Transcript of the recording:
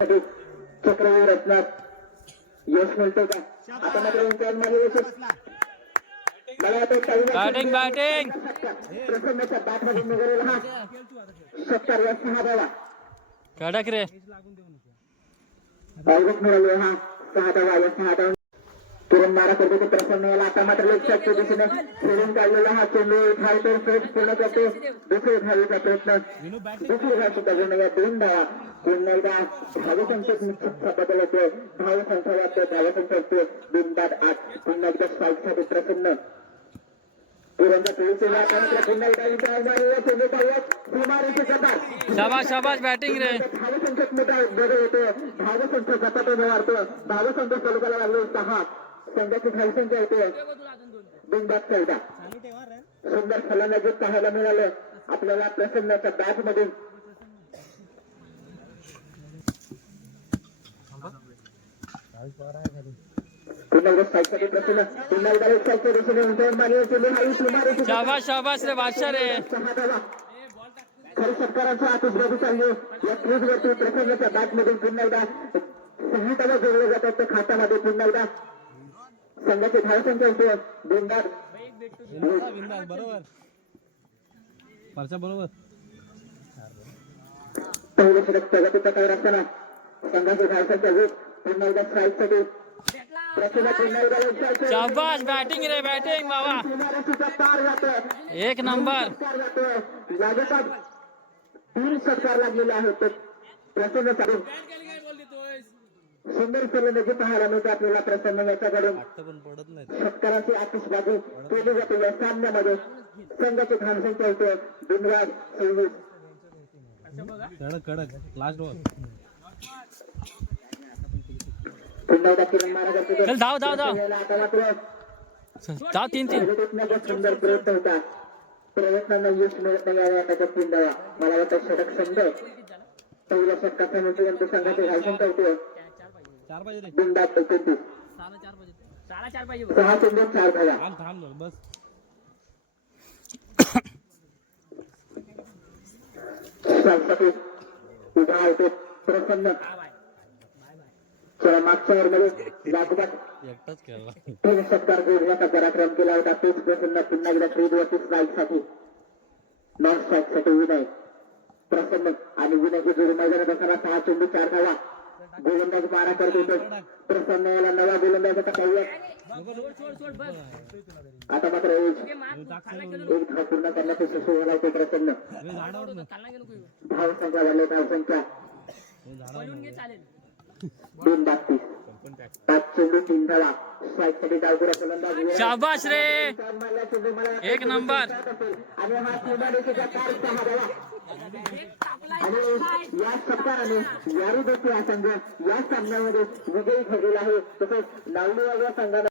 चक्रवीर रत्नात यश मिळतो का? आता मात्र मला बॅटिंग बॅटिंग प्रसन्नाच्या बॅटमध्ये निघालेला हा षटकार या 6 धावा कडक रे पायगट मिळाले हा 6 धावा या 6 धावा किरण मारा करतो ते प्रसन्न याला आता मात्र लक्षात दिशेने खेळून काढलेला हा चेंडू धावतो सेट पूर्ण करतो दुसरी धावेचा प्रयत्न दुसरी धाव सुद्धा घेऊन या 2 धावा पुन्हा एकदा धावसंख्येत निश्चितचा बदल होतोय धावसंख्या वाढतोय धावसंख्या होतोय बिनबाद 8 पुन्हा एकदा स्ट्राईकसाठी प्रसन्न शाबाश शाबाश बॅटिंग रे धावसंख्येत मोठा बदल होतो धावसंख्या झपाट्याने वाढतो धावसंख्या तालुक्याला लागलो 6 संघाची धावसंख्या होते बिनबाद 14 सुंदर फलंदाजी पाहायला मिळालं आपल्याला प्रसन्नाच्या बॅट मधून शाबाश शाबाश रे बादशाह रे खरी षटकारांचा आतिषबाजी चालली या क्रीजवरती प्रसन्नाच्या बॅट मधून पुन्हा एकदा संहिताला जोडले जातात त्या खात्यामध्ये पुन्हा एकदा संघाची धावसंख्या होते बिनबाद बरोबर पहिलं षटक प्रगतीचा तयार असताना संघाची धावसंख्या होत पुन्हा एकदा स्ट्राईकसाठी शाबाश बॅटिंग रे बॅटिंग बाबा एक नंबर 3 षटकार लागलेले आहेत प्रसन्न सुंदर फलंदाजी पाहायला मिळते आपल्याला प्रसन्न याच्याकडून षटकारांची आतिषबाजी केली जाते या सामन्यामध्ये संघाची धावसंख्या होते बिनबाद 26 कडक लास्ट बॉल पुन्हा एकदा किरण मारा करतो चल धाव धाव धाव धाव 3-3 सुंदर प्रयत्न होता प्रयत्नांना यश मिळत नाही आहे आता 3 धावा मला वाटतं षटक संपलं पहिल्या षटकाचा नंतर संघाची धावसंख्या होते बिनबाद 33 6 चेंडू 4 धावा बस साठी उभा होते प्रसन्न चला मागच्या ओव्हरमध्ये लागोपाठ एकटाच खेळला 3 षटकार जोडण्याचा पराक्रम केला होता तेच प्रसन्न पुन्हा एकदा क्रीजवरती स्ट्राईकसाठी नॉन स्ट्राईकसाठी विनय प्रसन्न आणि विनयची जोडी मैदानात असताना 6 चेंडू 4 धावा गोलंदाज मारा करत होते प्रसन्न याला नवा गोलंदाजाचा पाहूया आता मात्र एक धाव पूर्ण करण्याचे यशस्वी झाला होते प्रसन्न धावसंख्या वाढली धावसंख्या बिनबाद 30 5 चेंडू 3 धावा स्ट्राईकसाठी डावखुरा फलंदाज शाबाश रे एक नंबर आणि हा सीमारेषेच्या पार 6 धावा आणि या षटकाराने यारी देखील हा संघ या सामन्यामध्ये विजयी ठरलेला आहे तसंच नावलेल्या संघाला